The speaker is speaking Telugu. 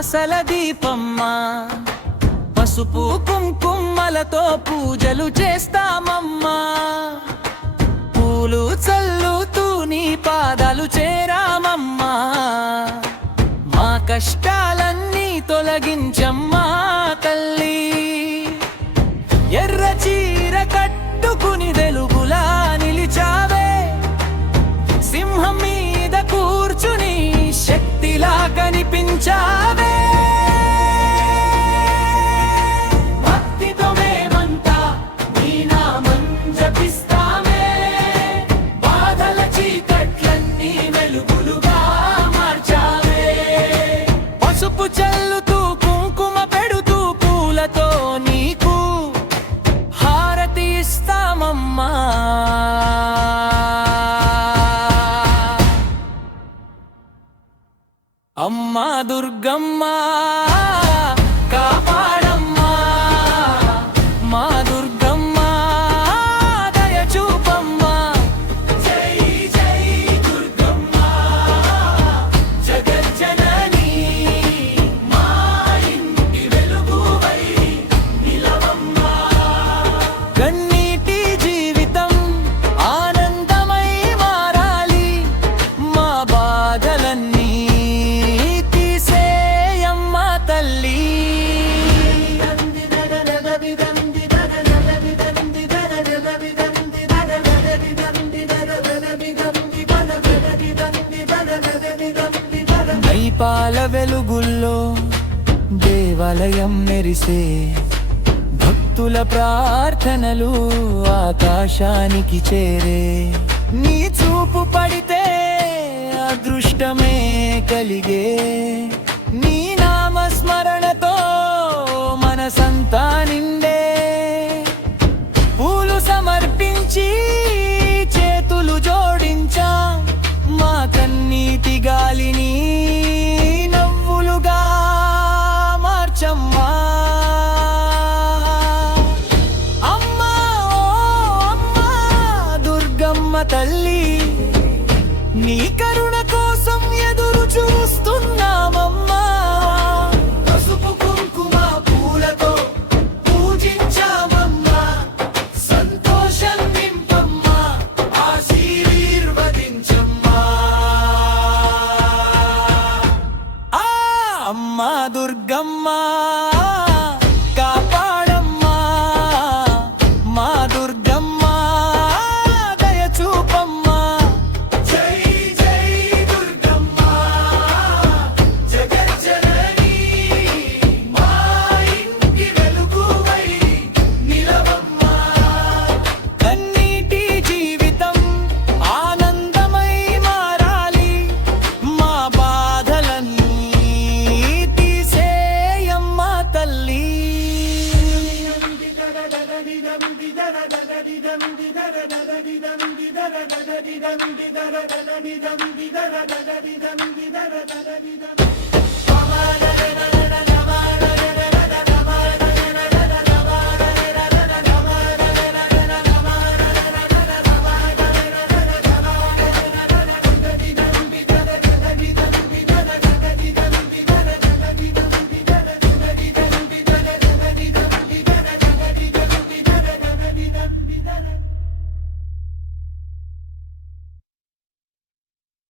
ఆశల దీపమ్మ పసుపు కుంకుమలతో పూజలు చేస్తామమ్మా పూలు చల్లుతూ నీ పాదాలు చేరామమ్మా మా కష్టాలన్నీ తొలగించమ్మా తల్లి ఎర్ర చీర కట్టుకుని వెలుగులా నిలిచావే సింహం మీద కూర్చుని శక్తిలా కనిపించావే భక్తితో మేమంతా నీ నామం జపిస్తామే బాధల చీకట్లన్నీ వెలుగులుగా మార్చావే పసుపు చల్లుతూ కుంకుమ పెడుతూ పూలతో నీకు హారతి ఇస్తామమ్మా అమ్మా దుర్గమ్మ కాపాడమ్మా మా దుర్గమ్మ దయ చూపమ్మా జై జై దుర్గమ్మ జగజ్జనని మా ఇంటి వెలుగువై నిలవమ్మా కన్నీటి జీవితం ఆనందమై మారాలి మా బాధలన్నీ దీపాల వెలుగుల్లో దేవాలయం మెరిసే భక్తుల ప్రార్థనలు ఆకాశానికి చేరే నీ చూపు పడితే అదృష్టమే కలిగే నీ నామస్మరణతో మనసంతా నిండే పూలు సమర్పించి చేతులు జోడించా మా కన్నీటి గాలిని నవ్వులుగా మార్చమ్మా అమ్మా ఓ అమ్మా దుర్గమ్మ తల్లి నీ కరుణ కోసం ఎదురు చూస్తున్నామమ్మా పసుపు కుంకుమ పూలతో పూజించామమ్మా సంతోషం నింపమ్మా ఆశీర్వదించమ్మా అమ్మా దుర్గమ్మ కాపాడమ్మా మా దుర్గమ్మ దయ చూపమ్మా జై జై దుర్గమ్మ జగజ్జనని మా ఇంటి వెలుగువై నిలవమ్మా కన్నీటి జీవితం ఆనందమై మారాలి మా బాధలన్నీ తీసేయమ్మా తల్లి